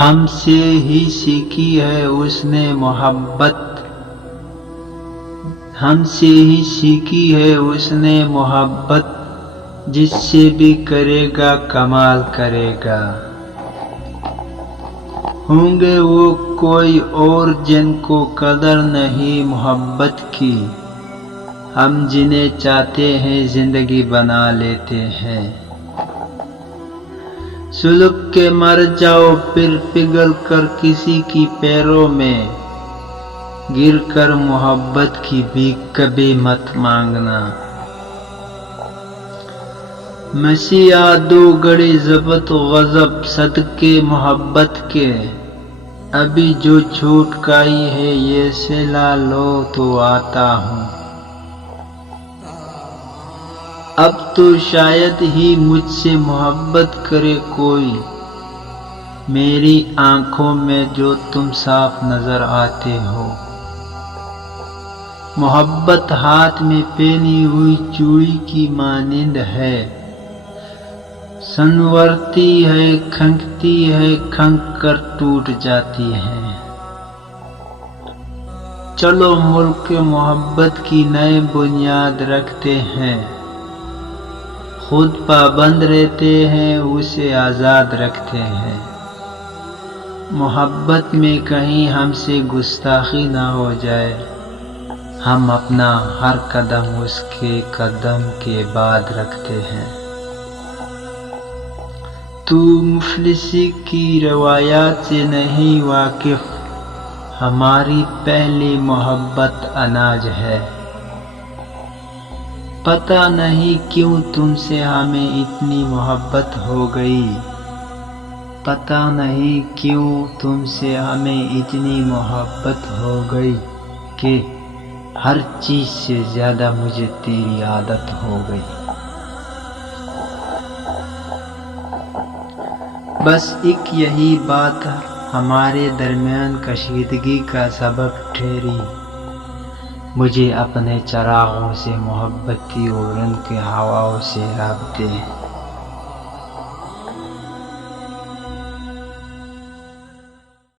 ہم سے ہی سیکھی ہے اس نے محبت، ہم سے ہی سیکھی ہے اس نے محبت، جس سے بھی کرے گا کمال کرے گا۔ ہوں گے وہ کوئی اور جن کو قدر نہیں محبت کی، ہم جنہیں چاہتے ہیں زندگی بنا لیتے ہیں۔ سلگ کے مر جاؤ پھر پگھل کر کسی کی پیروں میں، گر کر محبت کی بھیک کبھی مت مانگنا۔ مسیحا دو گھڑی ضبط غضب صدقے محبت کے، ابھی جو چھوٹ گئی ہے یہ سلا لو تو آتا ہوں۔ اب تو شاید ہی مجھ سے محبت کرے کوئی، میری آنکھوں میں جو تم صاف نظر آتے ہو۔ محبت ہاتھ میں پہنی ہوئی چوڑی کی مانند ہے، سنورتی ہے کھنکتی ہے کھنک کر ٹوٹ جاتی ہے۔ چلو ملک محبت کی نئے بنیاد رکھتے ہیں، خود پابند رہتے ہیں اسے آزاد رکھتے ہیں۔ محبت میں کہیں ہم سے گستاخی نہ ہو جائے، ہم اپنا ہر قدم اس کے قدم کے بعد رکھتے ہیں۔ تو مفلسی کی روایات سے نہیں واقف، ہماری پہلی محبت اناج ہے۔ پتہ نہیں کیوں تم سے ہمیں اتنی محبت ہو گئی، پتہ نہیں کیوں تم سے ہمیں اتنی محبت ہو گئی کہ ہر چیز سے زیادہ مجھے تیری عادت ہو گئی۔ بس ایک یہی بات ہمارے درمیان کشیدگی کا سبب ٹھہری، مجھے اپنے چراغوں سے محبت تھی اور ان کے ہواؤں سے رابطے۔